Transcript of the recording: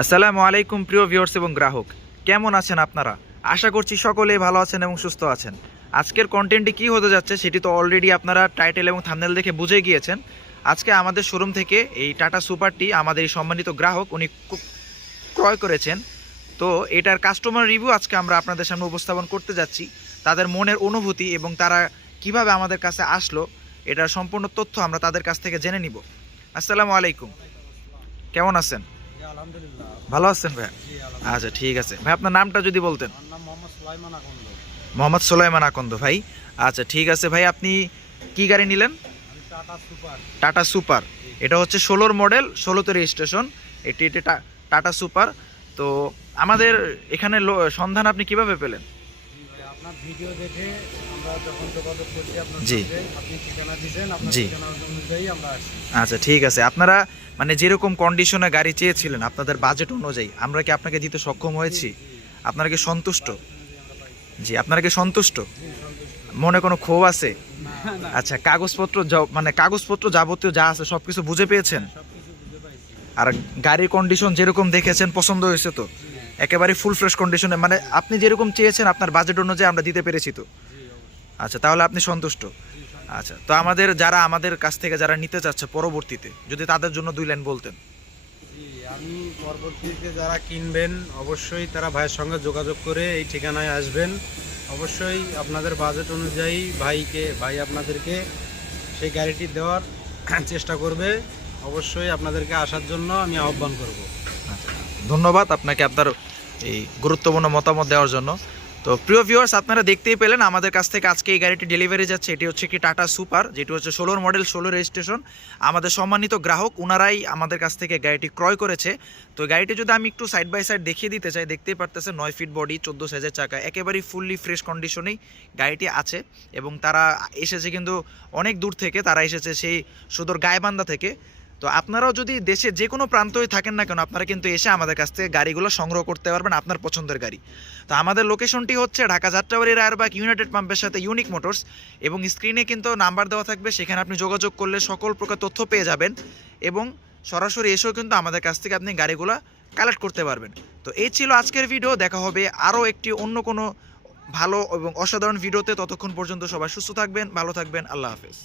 আসসালামু আলাইকুম প্রিয় ভিউয়ার্স এবং গ্রাহক। কেমন আছেন আপনারা? আশা করছি সকলেই ভালো আছেন এবং সুস্থ আছেন। আজকের কন্টেন্টটি কী হতে যাচ্ছে সেটি তো অলরেডি আপনারা টাইটেল এবং থামনেল দেখে বুঝে গিয়েছেন। আজকে আমাদের শোরুম থেকে এই টাটা সুপারটি আমাদের এই সম্মানিত গ্রাহক, উনি ক্রয় করেছেন। তো এটার কাস্টমার রিভিউ আজকে আমরা আপনাদের সামনে উপস্থাপন করতে যাচ্ছি। তাদের মনের অনুভূতি এবং তারা কীভাবে আমাদের কাছে আসলো, এটার সম্পূর্ণ তথ্য আমরা তাদের কাছ থেকে জেনে নিব। আসসালামু আলাইকুম। কেমন আছেন? ভালো আছেন ভাই? আচ্ছা ঠিক আছে। ভাই আপনার নামটা যদি বলতেন। মোহাম্মদ সুলাইমান আকন্দ। ভাই। আচ্ছা ঠিক আছে ভাই আপনি কি গাড়ি নিলেন? টাটা সুপার। এটা হচ্ছে ষোলোর মডেল ষোলোতে রেজিস্ট্রেশন। এটি এটি টাটা সুপার। তো আমাদের এখানে সন্ধান আপনি কীভাবে পেলেন? ভিডিও দেখে আমরা যখন যোগাযোগ করছি আপনার জি। সাথে আপনি ঠিকানা দিয়েছেন আপনার জি। ঠিকানা অনুযায়ী আমরা আসি। আচ্ছা ঠিক আছে। আপনারা মানে যেরকম কন্ডিশনে গাড়ি চেয়েছিলেন আপনাদের বাজেট অনুযায়ী আমরা কি আপনাকে দিতে সক্ষম হয়েছি? আপনারা কি সন্তুষ্ট? জি আপনারা কি সন্তুষ্ট? মনে কোনো ক্ষোভ আছে? আচ্ছা কাগজপত্র মানে কাগজপত্র যাবতীয় যা আছে সব কিছু বুঝে পেয়েছেন আর গাড়ির কন্ডিশন যেরকম দেখেছেন পছন্দ হয়েছে তো? একেবারে ফুল ফ্রেশ কন্ডিশনে মানে আপনি যেরকম চেয়েছেন আপনার বাজেট অনুযায়ী আমরা দিতে পেরেছি তো। আচ্ছা তাহলে আপনি সন্তুষ্ট? আচ্ছা তো আমাদের যারা আমাদের কাছ থেকে যারা নিতে চাচ্ছে পরবর্তীতে, যদি তাদের জন্য দুই লাইন বলতেন। আমি পরবর্তীতে যারা কিনবেন, অবশ্যই তারা ভাইয়ের সঙ্গে যোগাযোগ করে এই ঠিকানায় আসবেন। অবশ্যই আপনাদের বাজেট অনুযায়ী ভাইকে, ভাই আপনাদেরকে সেই গাড়িটি দেওয়ার চেষ্টা করবে। অবশ্যই আপনাদেরকে আসার জন্য আমি আহ্বান করব। ধন্যবাদ আপনাকে আপনার এই গুরুত্বপূর্ণ মতামত দেওয়ার জন্য। তো প্রিয় ভিউয়ার্স আপনারা দেখতেই পেলেন আমাদের কাছ থেকে আজকে এই গাড়িটি ডেলিভারি যাচ্ছে। এটি হচ্ছে কি টাটা সুপার যেটি হচ্ছে ষোলোর মডেল ষোলো রেজিস্ট্রেশন আমাদের সম্মানিত গ্রাহক ওনারাই আমাদের কাছ থেকে গাড়িটি ক্রয় করেছে। তো গাড়িটি যদি আমি একটু সাইড বাই সাইড দেখিয়ে দিতে চাই, দেখতেই পারতেছে নয় ফিট বডি চোদ্দ সাইজের চাকা, একেবারেই ফুললি ফ্রেশ কন্ডিশনেই গাড়িটি আছে। এবং তারা এসেছে কিন্তু অনেক দূর থেকে, তারা এসেছে সেই সুদূর গায়েবান্ধা থেকে। তো আপনারাও যদি দেশে যে কোনো প্রান্তই থাকেন না কেন, আপনারা কিন্তু এসে আমাদের কাছ থেকে গাড়িগুলো সংগ্রহ করতে পারবেন আপনার পছন্দের গাড়ি। তো আমাদের লোকেশনটি হচ্ছে ঢাকা যাত্রাবাড়ি রায়েরবাগ ইউনাইটেড পাম্পের সাথে ইউনিক মোটরস এবং স্ক্রিনে কিন্তু নাম্বার দেওয়া থাকবে, সেখানে আপনি যোগাযোগ করলে সকল প্রকার তথ্য পেয়ে যাবেন এবং সরাসরি এসেও কিন্তু আমাদের কাছ থেকে আপনি গাড়িগুলো কালেক্ট করতে পারবেন। তো এই ছিল আজকের ভিডিও দেখা হবে আরও একটি অন্য কোনো ভালো এবং অসাধারণ ভিডিওতে ততক্ষণ পর্যন্ত সবাই সুস্থ থাকবেন, ভালো থাকবেন, আল্লাহ হাফেজ।